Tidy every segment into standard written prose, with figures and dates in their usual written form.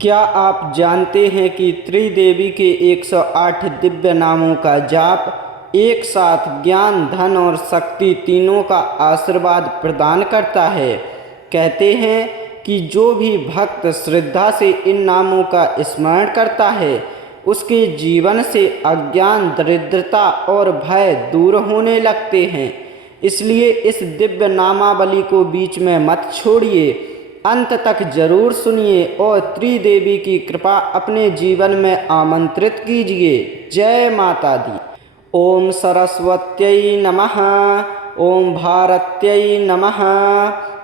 क्या आप जानते हैं कि त्रिदेवी के 108 दिव्य नामों का जाप एक साथ ज्ञान, धन और शक्ति तीनों का आशीर्वाद प्रदान करता है। कहते हैं कि जो भी भक्त श्रद्धा से इन नामों का स्मरण करता है, उसके जीवन से अज्ञान, दरिद्रता और भय दूर होने लगते हैं। इसलिए इस दिव्य नामावली को बीच में मत छोड़िए, अंत तक जरूर सुनिए और त्रिदेवी की कृपा अपने जीवन में आमंत्रित कीजिए। जय माता दी। ओम सरस्वत्यै नमः। ओम भारत्यै नमः।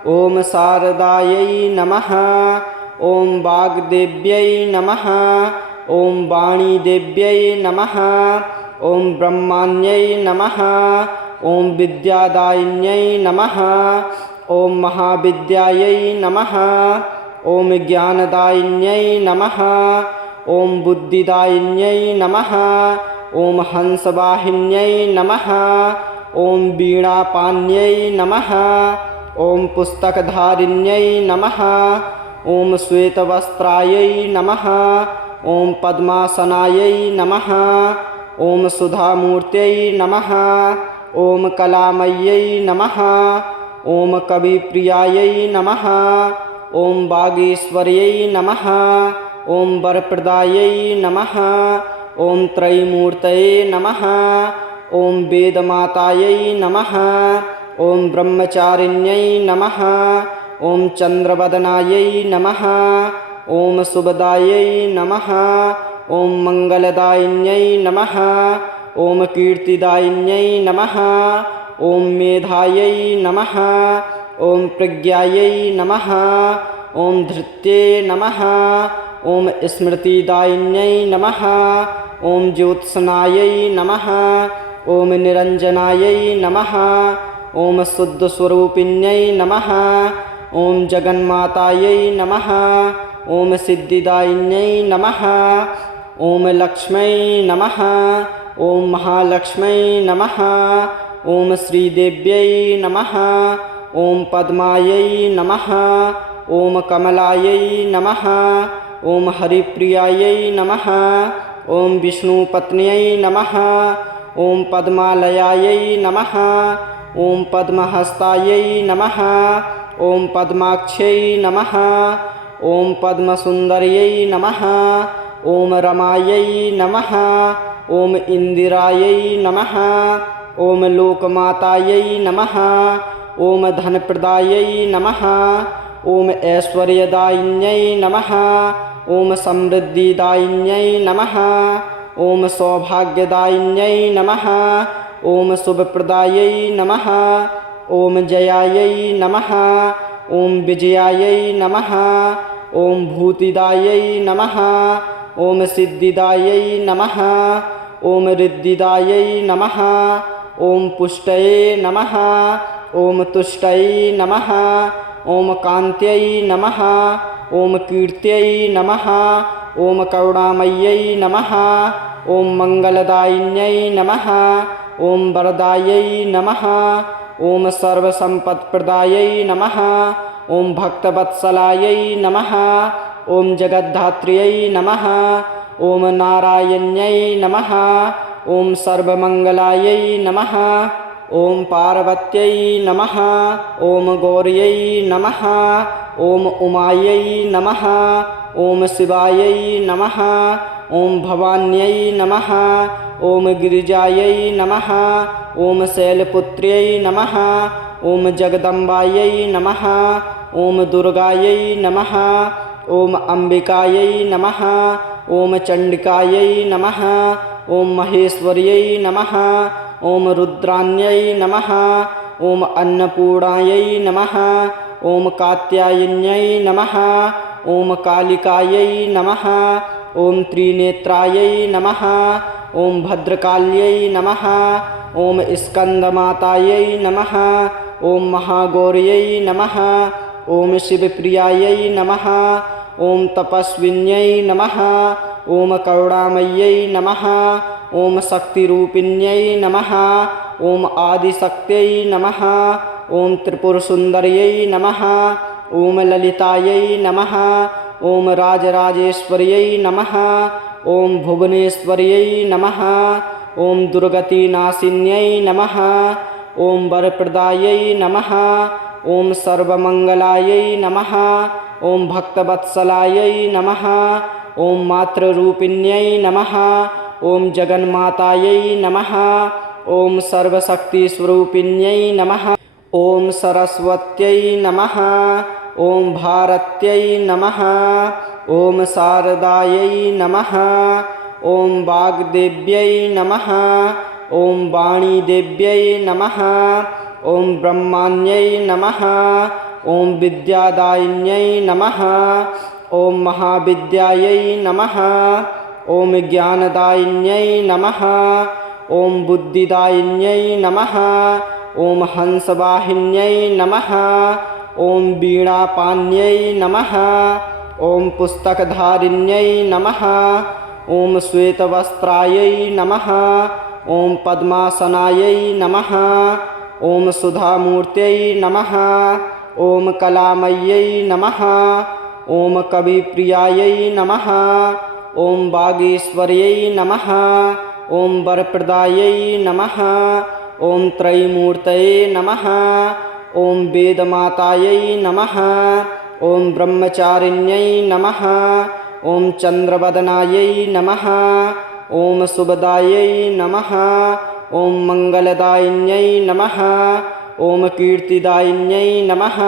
ओम शारदायै नमः। ओम वाग्देव्यै नमः। ओम वाणीदेव्यै नमः। ओम ब्रह्माण्यै नमः। ओम विद्यादायिन्यै नमः। ओम महाविद्यायै नमः। ओम ज्ञानदायिन्यै नमः। ओम बुद्धिदायिन्यै नमः। ओम हंसवाहिन्यै नमः। ओम वीणापान्यै नमः। ओम पुस्तकधारिण्यै नमः। ओम श्वेतवस्त्रायै नमः। ओम पद्मासनायै नमः। ओम सुधामूर्त्यै नमः। ओम कलामय्यै नमः। ओम कविप्रियायै नमः। ओम वागीश्वर्यै नमः। ओम वरप्रदायै नमः। ओम त्रयीमूर्तये नमः। ओम वेदमातायै नमः। ओम ब्रह्मचारिण्यै नमः। ओम चंद्रवदनायै नमः। ओम शुभदायै नमः। ओम मंगलदायिन्यै नमः। ओम कीर्तिदायिन्यै नमः। ओम मेधायै नमः। ओम प्रज्ञायै नमः। ओम धृत्ये नमः। ओम स्मृतिदायिन्यै नमः। ओम ज्योत्सनायै नमः। ओम निरंजनायै नमः। ओम शुद्धस्वरूपिण्यै नमः। ओम जगन्मातायै नमः। ओम सिद्धिदायिन्यै नमः। ओम लक्ष्मै नमः। ओम महालक्ष्मै नमः। ओम श्रीदेव्यै नमः। ओम पद्मायै नमः। ओम कमलायै नमः। ओम हरिप्रियायै नमः। ओम विष्णुपत्न्यै नमः। ओम पद्मालयायै नमः। ओम पद्महस्तायै नमः। ओम पद्माक्षै नमः। ओम पद्मसुंदर्यै नमः। ओम रमायै नमः। ओम इंदिरायै नमः। ओम लोकमातायै नमः। ओम धनप्रदायै नमः। ओम ऐश्वर्यदायिन्यै नमः। ओम समृद्धिदायिन्यै नमः। ओम सौभाग्यदायिन्यै नमः। ओम शुभप्रदायै नमः। ओम जयायै नमः। ओम विजयायै नमः। ओम भूतिदायै नमः। ओम सिद्धिदायै नमः। ओम रिद्धिदायै नमः। ओम पुष्टये नमः। ओम तुष्टये नमः। ओम कान्त्यै नमः। ओम कीर्त्यै नमः। ओम करुणामय्यै नमः। ओम मंगलदायिन्यै नमः। ओम वरदायै नमः। ओम सर्वसम्पत्प्रदायै नमः। ओम भक्तवत्सलायै नमः। ओम जगद्धात्र्यै नमः। ओम नारायण्यै नमः। ओम सर्वमंगलायै नमः। ओम पार्वत्यै नमः। ओम गौर्यै नमः। ओम उमायै नमः। ओम शिवायै नमः। ओम भवान्यै नमः। ओम गिरिजायै नमः। ओम शैलपुत्र्यै नमः। ओम जगदम्बायै नमः। ओम दुर्गायै नमः। ओम अंबिकायै नमः। ओम चंडिकायै नमः। ओम महेश्वर्यै नमः। ओम रुद्राण्यै नमः। ओम अन्नपूर्णायै नमः। ओम कात्यायन्यै नमः। ओम कालिकायै नमः। ओम त्रिनेत्रायै नमः। ओम भद्रकाल्यै नमः। ओम स्कंदमातायै नमः। ओम महागौर्यै नमः। ओम शिवप्रियायै नमः। ओम तपस्विन्यै नमः। ओम करुणामय्यै नमः। ओम शक्तिरूपिण्यै नमः। ओम आदिशक्त्यै नमः। ओम त्रिपुरसुन्दर्यै नमः। ओम ललितायै नमः। ॐ राजराजेश्वर्यै नमः। ॐ भुवनेश्वर्यै नमः। ॐ दुर्गतिनाशिन्यै नमः। ॐ वरप्रदायै नमः। ॐ सर्वमङ्गलायै नमः। ॐ भक्तवत्सलायै नमः। ॐ मातृरूपिण्यै नमः। ॐ जगन्मातायै नमः। ॐ सर्वशक्तिस्वरूपिण्यै नमः। ॐ सरस्वत्यै नमः। ॐ भारत्यै नमः। ॐ शारदायै नमः। ॐ वाग्देव्यै नमः। ॐ वाणीदेव्यै नमः। ॐ ब्रह्माण्यै नमः। ॐ विद्यादायिन्यै नमः। ॐ महाविद्यायै नमः। ॐ ज्ञानदायिन्यै नमः। ॐ बुद्धिदायिन्यै नमः। ॐ हंसवाहिन्यै नमः। ॐ वीणापाण्यै नमः। ॐ पुस्तकधारिण्यै नमः। ॐ श्वेतवस्त्रायै नमः। ॐ पद्मासनायै नमः। ॐ सुधामूर्त्यै नमः। ॐ कलामय्यै नमः। ॐ कविप्रियायै नमः। ॐ वागीश्वर्यै नमः। ॐ वरप्रदायै नमः। ॐ त्रयीमूर्तये नमः। ॐ वेदमातायै नमः। ॐ ब्रह्मचारिण्यै नमः। ॐ चन्द्रवदनायै नमः। ॐ शुभदायै नमः। ॐ मङ्गलदायिन्यै नमः। ॐ कीर्तिदायिन्यै नमः।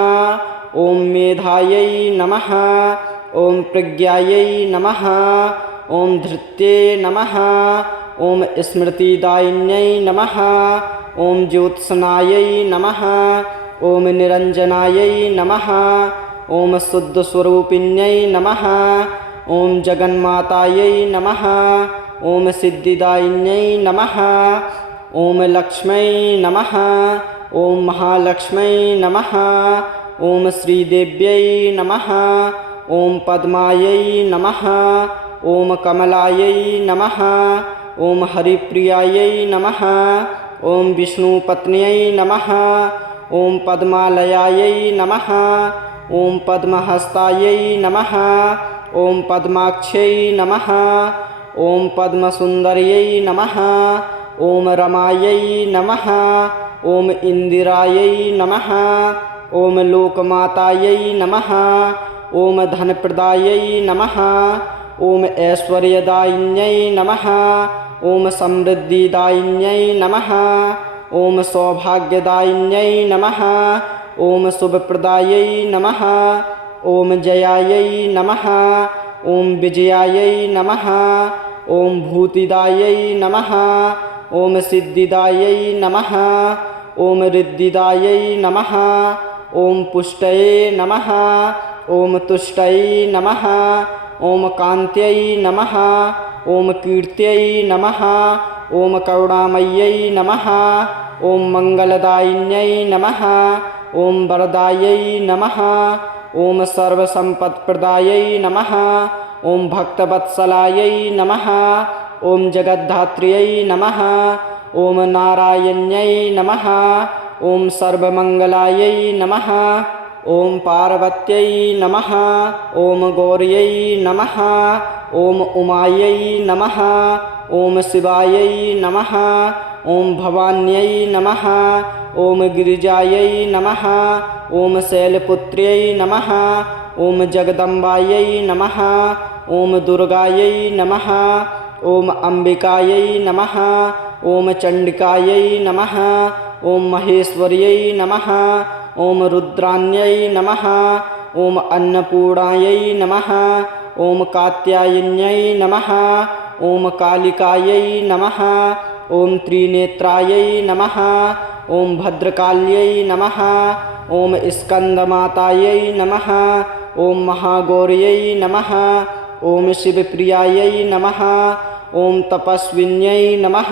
ॐ मेधायै नमः। ॐ प्रज्ञायै नमः। ॐ धृत्ये नमः। ॐ स्मृतिदायिन्यै नमः। ॐ ज्योत्स्नायै नमः। ॐ निरञ्जनायै नमः। ॐ शुद्धस्वरूपिण्यै नमः। ॐ जगन्मातायै नमः। ॐ सिद्धिदायिन्यै नमः। ॐ लक्ष्मै नमः। ॐ महालक्ष्मै नमः। ॐ श्रीदेव्यै नमः। ॐ पद्मायै नमः। ॐ कमलायै नमः। ॐ हरिप्रियायै नमः। ॐ विष्णुपत्न्यै नमः। ॐ पद्मालयायै नमः। ॐ पद्महस्तायै नमः। ॐ पद्माक्ष्यै नमः। ॐ पद्मसुन्दर्यै नमः। ॐ रमायै नमः। ॐ इन्दिरायै नमः। ॐ लोकमातायै नमः। ॐ धनप्रदायै नमः। ॐ ऐश्वर्यदायिन्यै नमः। ॐ समृद्धिदायिन्यै नमः। ॐ सौभाग्यदायिन्यै नमः। ॐ शुभप्रदायै नमः। ॐ जयायै नमः। ॐ विजयायै नमः। ॐ भूतिदायै नमः। ॐ सिद्धिदायै नमः। ॐ रिद्धिदायै नमः। ॐ पुष्टये नमः। ॐ तुष्टये नमः। ॐ कान्त्यै नमः। ॐ कीर्त्यै नमः। ॐ करुणामय्यै नमः। ॐ मङ्गलदायिन्यै नमः। ॐ वरदायै नमः। ॐ सर्वसम्पत्प्रदायै नमः। ॐ भक्तवत्सलायै नमः। ॐ जगद्धात्र्यै नमः। ॐ नारायण्यै नमः। ॐ सर्वमङ्गलायै नमः। ॐ पार्वत्यै नमः। ॐ गौर्यै नमः। ॐ उमायै नमः। ॐ शिवायै नमः। ॐ भवान्यै नमः। ॐ गिरिजायै नमः। ॐ शैलपुत्र्यै नमः। ॐ जगदम्बायै नमः। ॐ दुर्गायै नमः। ॐ अम्बिकायै नमः। ॐ चण्डिकायै नमः। ॐ महेश्वर्यै नमः। ॐ रुद्राण्यै नमः। ॐ अन्नपूर्णायै नमः। ॐ कात्यायन्यै नमः। ॐ कालिकायै नमः। ॐ त्रिनेत्रायै नमः। ॐ भद्रकाल्यै नमः। ॐ स्कन्दमातायै नमः। ॐ महागौर्यै नमः। ॐ शिवप्रियायै नमः। ॐ तपस्विन्यै नमः।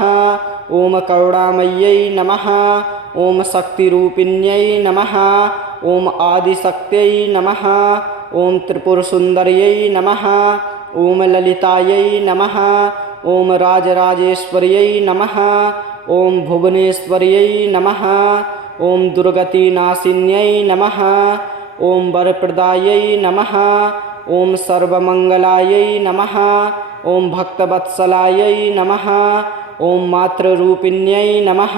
ॐ करुणामय्यै नमः। ॐ शक्तिरूपिण्यै नमः। ॐ आदिशक्त्यै नमः। ॐ त्रिपुरसुन्दर्यै नमः। ॐ ललितायै नमः। ॐ राजराजेश्वर्यै नमः। ॐ भुवनेश्वर्यै नमः। ॐ दुर्गतिनाशिन्यै नमः। ॐ वरप्रदायै नमः। ॐ सर्वमङ्गलायै नमः। ॐ भक्तवत्सलायै नमः। ॐ मातृरूपिण्यै नमः।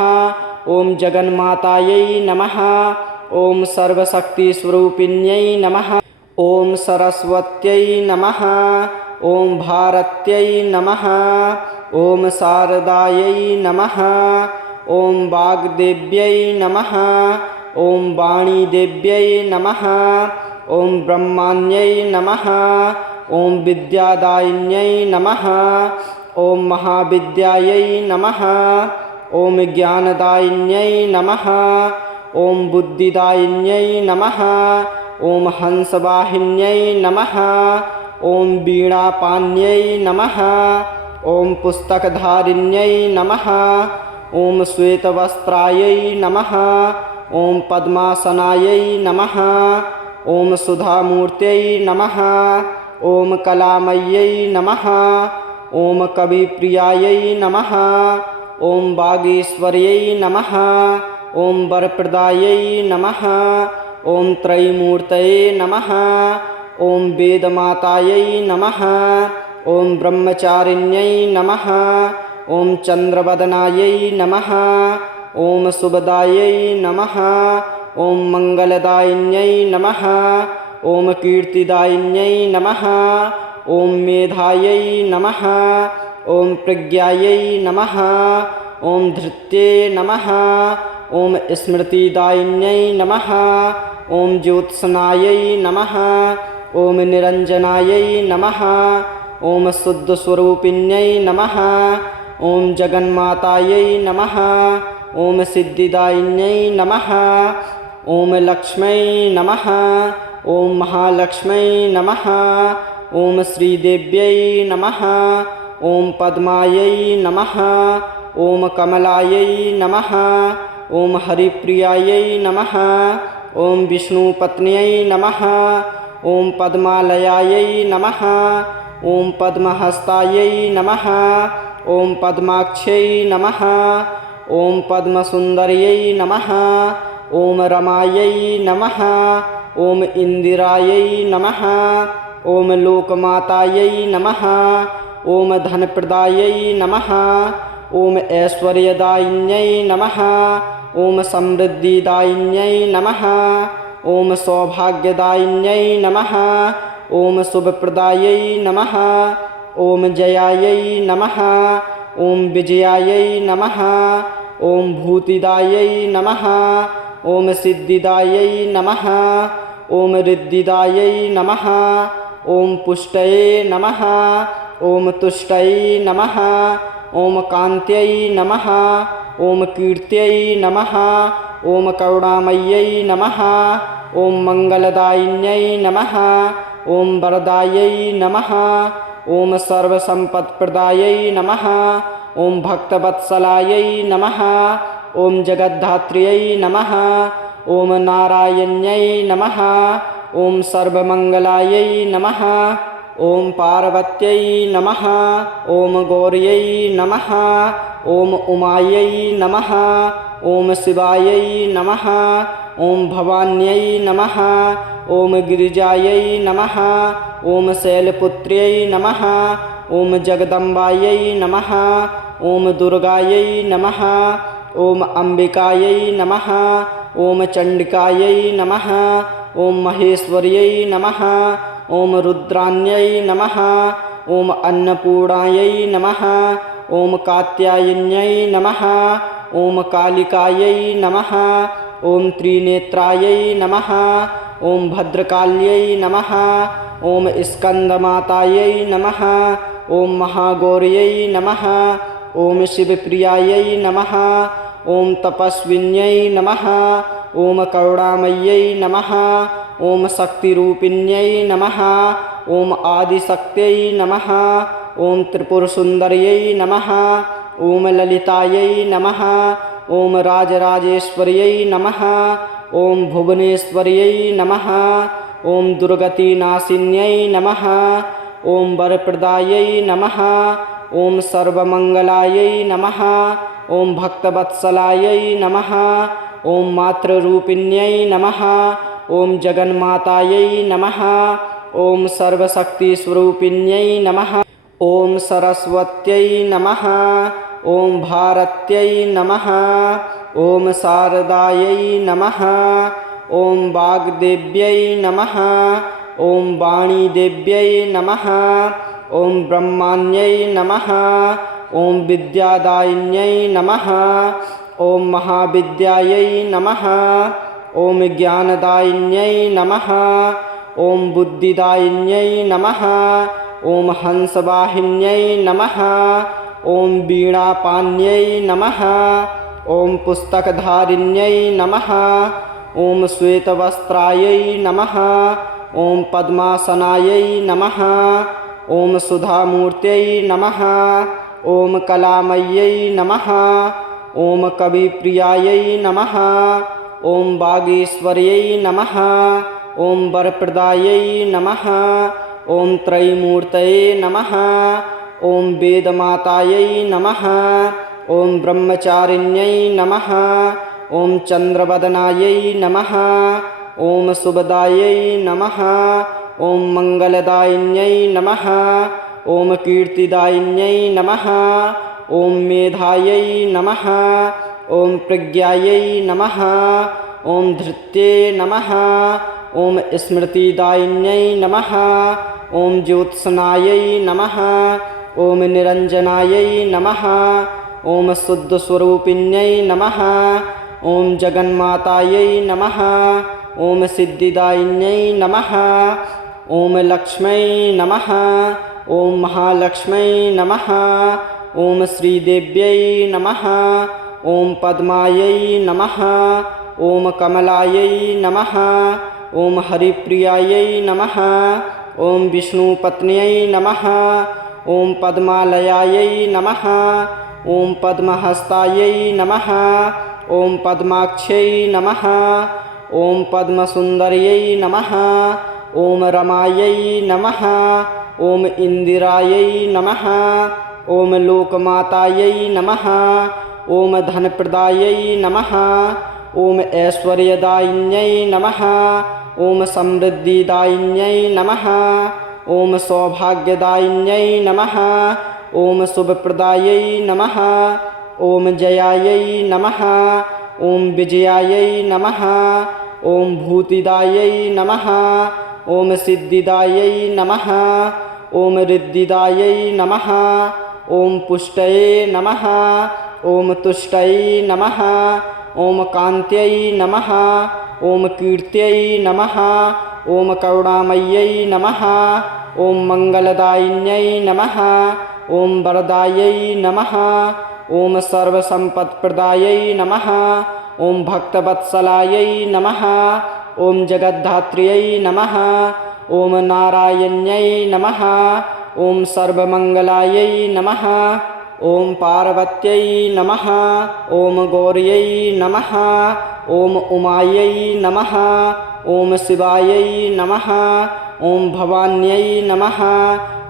ॐ जगन्मातायै नमः। ॐ सर्वशक्तिस्वरूपिण्यै नमः। ॐ सरस्वत्यै नमः। ॐ भारत्यै नमः। ॐ शारदायै नमः। ॐ वाग्देव्यै नमः। ॐ वाणीदेव्यै नमः। ॐ ब्रह्माण्यै नमः। ॐ विद्यादायिन्यै नमः। ॐ महाविद्यायै नमः। ॐ ज्ञानदायिन्यै नमः। ॐ बुद्धिदायिन्यै नमः। ॐ हंसवाहिन्यै नमः। ॐ वीणापाण्यै नमः। ॐ पुस्तकधारिण्यै नमः। ॐ श्वेतवस्त्रायै नमः। ॐ पद्मासनायै नमः। ॐ सुधामूर्त्यै नमः। ॐ कलामय्यै नमः। ॐ कविप्रियायै नमः। ॐ वागीश्वर्यै नमः। ॐ वरप्रदायै नमः। ॐ त्रयीमूर्तये नमः। ॐ वेदमातायै नमः। ॐ ब्रह्मचारिण्यै नमः। ॐ चन्द्रवदनायै नमः। ॐ शुभदायै नमः। ॐ मङ्गलदायिन्यै नमः। ॐ कीर्तिदायिन्यै नमः। ॐ मेधायै नमः। ॐ प्रज्ञायै नमः। ॐ धृत्ये नमः। ॐ स्मृतिदायिन्यै नमः। ॐ ज्योत्स्नायै नमः। ॐ निरञ्जनायै नमः। ॐ शुद्धस्वरूपिण्यै नमः। ॐ जगन्मातायै नमः। ॐ सिद्धिदायिन्यै नमः। ॐ लक्ष्मै नमः। ॐ महालक्ष्मै नमः। ॐ श्रीदेव्यै नमः। ॐ पद्मायै नमः। ॐ कमलायै नमः। ॐ हरिप्रियायै नमः। ॐ विष्णुपत्न्यै नमः। ॐ पद्मालयायै नमः। ॐ पद्महस्तायै नमः। ॐ पद्माक्ष्यै नमः। ॐ पद्मसुन्दर्यै नमः। ॐ रमायै नमः। ॐ इन्दिरायै नमः। ॐ लोकमातायै नमः। ॐ धनप्रदायै नमः। ॐ ऐश्वर्यदायिन्यै नमः। ॐ समृद्धिदायिन्यै नमः। ॐ सौभाग्यदायिन्यै नमः। ॐ शुभप्रदायै नमः। ॐ जयायै नमः। ॐ विजयायै नमः। ॐ भूतिदायै नमः। ॐ सिद्धिदायै नमः। ॐ रिद्धिदायै नमः। ॐ पुष्टये नमः। ॐ तुष्टये नमः। ॐ कान्त्यै नमः। ॐ कीर्त्यै नमः। ॐ करुणामय्यै नमः। ॐ मङ्गलदायिन्यै नमः। ॐ वरदायै नमः। ॐ सर्वसम्पत्प्रदायै नमः। ॐ भक्तवत्सलायै नमः। ॐ जगद्धात्र्यै नमः। ॐ नारायण्यै नमः। ॐ सर्वमङ्गलायै नमः। ॐ पार्वत्यै नमः। ॐ गौर्यै नमः। ॐ उमायै नमः। ॐ शिवायै नमः। ॐ भवान्यै नमः। ॐ गिरिजायै नमः। ॐ शैलपुत्र्यै नमः। ॐ जगदम्बायै नमः। ॐ दुर्गायै नमः। ॐ अम्बिकायै नमः। ॐ चण्डिकायै नमः। ॐ महेश्वर्यै नमः। ॐ रुद्राण्यै नमः। ॐ अन्नपूर्णायै नमः। ॐ कात्यायन्यै नमः। ॐ कालिकायै नमः। ॐ त्रिनेत्रायै नमः। ॐ भद्रकाल्यै नमः। ॐ स्कन्दमातायै नमः। ॐ महागौर्यै नमः। ॐ शिवप्रियायै नमः। ॐ तपस्विन्यै नमः। ॐ करुणामय्यै नमः। ॐ शक्तिरूपिण्यै नमः। ॐ आदिशक्त्यै नमः। ॐ त्रिपुरसुन्दर्यै नमः। ॐ ललितायै नमः। ॐ राजराजेश्वर्यै नमः। ॐ भुवनेश्वर्यै नमः। ॐ दुर्गतिनाशिन्यै नमः। ॐ वरप्रदायै नमः। ॐ सर्वमङ्गलायै नमः। ॐ भक्तवत्सलायै नमः। ॐ मातृरूपिण्यै नमः। ॐ जगन्मातायै नमः। ॐ सर्वशक्तिस्वरूपिण्यै नमः। ॐ सरस्वत्यै नमः। ॐ भारत्यै नमः। ॐ शारदायै नमः। ॐ वाग्देव्यै नमः। ॐ वाणीदेव्यै नमः। ॐ ब्रह्माण्यै नमः। ॐ विद्यादायिन्यै नमः। ॐ महाविद्यायै नमः। ॐ ज्ञानदायिन्यै नमः। ॐ बुद्धिदायिन्यै नमः। ॐ हंसवाहिन्यै नमः। ॐ वीणापाण्यै नमः। ॐ पुस्तकधारिण्यै नमः। ॐ श्वेतवस्त्रायै नमः। ॐ पद्मासनायै नमः। ॐ सुधामूर्त्यै नमः। ॐ कलामय्यै नमः। ॐ कविप्रियायै नमः। ॐ वागीश्वर्यै नमः। ॐ वरप्रदायै नमः। ॐ त्रयीमूर्तये नमः। ॐ वेदमातायै नमः। ॐ ब्रह्मचारिण्यै नमः। ॐ चन्द्रवदनायै नमः। ॐ शुभदायै नमः। ॐ मङ्गलदायिन्यै नमः। ॐ कीर्तिदायिन्यै नमः। ॐ मेधायै नमः। ॐ प्रज्ञायै नमः। ॐ धृत्ये नमः। ॐ स्मृतिदायिन्यै नमः। ॐ ज्योत्स्नायै नमः। ॐ निरञ्जनायै नमः। ॐ शुद्धस्वरूपिण्यै नमः। ॐ जगन्मातायै नमः। ॐ सिद्धिदायिन्यै नमः। ॐ लक्ष्मै नमः। ॐ महालक्ष्मै नमः। ॐ श्रीदेव्यै नमः। ॐ पद्मायै नमः। ॐ कमलायै नमः। ॐ हरिप्रियायै नमः। ॐ विष्णुपत्न्यै नमः। ॐ पद्मालयायै नमः। ॐ पद्महस्तायै नमः। ॐ पद्माक्ष्यै नमः। ॐ पद्मसुन्दर्यै नमः। ॐ रमायै नमः। ॐ इन्दिरायै नमः। ॐ लोकमातायै नमः। ॐ धनप्रदायै नमः। ॐ ऐश्वर्यदायिन्यै नमः। ॐ समृद्धिदायिन्यै नमः। ॐ सौभाग्यदायिन्यै नमः। ॐ शुभप्रदायै नमः। ॐ जयायै नमः। ॐ विजयायै नमः। ॐ भूतिदायै नमः। ॐ सिद्धिदायै नमः। ॐ रिद्धिदायै नमः। ॐ पुष्टये नमः। ॐ तुष्टये नमः। ॐ कान्त्यै नमः। ॐ कीर्त्यै नमः। ॐ करुणामय्यै नमः। ॐ मङ्गलदायिन्यै नमः। ॐ वरदायै नमः। ॐ सर्वसम्पत्प्रदायै नमः। ॐ भक्तवत्सलायै नमः। ॐ जगद्धात्र्यै नमः। ॐ नारायण्यै नमः। ॐ सर्वमङ्गलायै नमः। ॐ पार्वत्यै नमः। ॐ गौर्यै नमः। ॐ उमायै नमः। ॐ शिवायै नमः। ॐ भवान्यै नमः।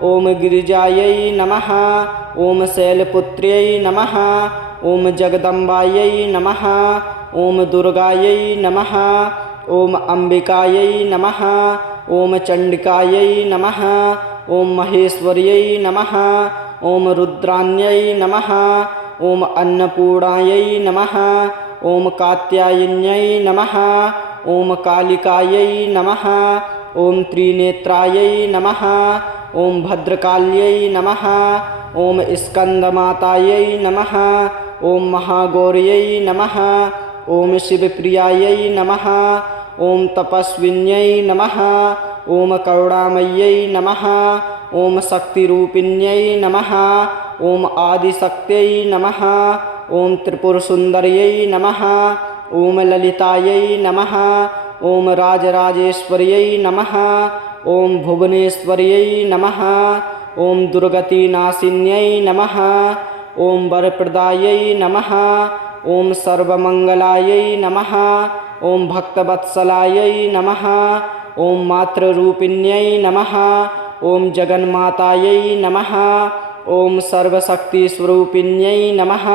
ॐ गिरिजायै नमः। ॐ शैलपुत्र्यै नमः। ॐ जगदम्बायै नमः। ॐ दुर्गायै नमः। ॐ अम्बिकायै नमः। ॐ चण्डिकायै नमः। ॐ महेश्वर्यै नमः। ॐ रुद्राण्यै नमः। ॐ अन्नपूर्णायै नमः। ॐ कात्यायन्यै नमः। ॐ कालिकायै नमः। ॐ त्रिनेत्रायै नमः। ॐ भद्रकाल्यै नमः। ॐ स्कन्दमातायै नमः। ॐ महागौर्यै नमः। ॐ शिवप्रियायै नमः। ॐ तपस्विन्यै नमः। ॐ करुणामय्यै नमः। ॐ शक्तिरूपिण्यै नमः। ॐ आदिशक्त्यै नमः। ॐ त्रिपुरसुन्दर्यै नमः। ॐ ललितायै नमः। ॐ राजराजेश्वर्यै नमः। ॐ भुवनेश्वर्यै नमः। ॐ दुर्गतिनाशिन्यै नमः। ॐ वरप्रदायै नमः। ॐ सर्वमङ्गलायै नमः। ॐ भक्तवत्सलायै नमः। ॐ मातृरूपिण्यै नमः। ॐ जगन्मातायै नमः। ॐ सर्वशक्तिस्वरूपिण्यै नमः।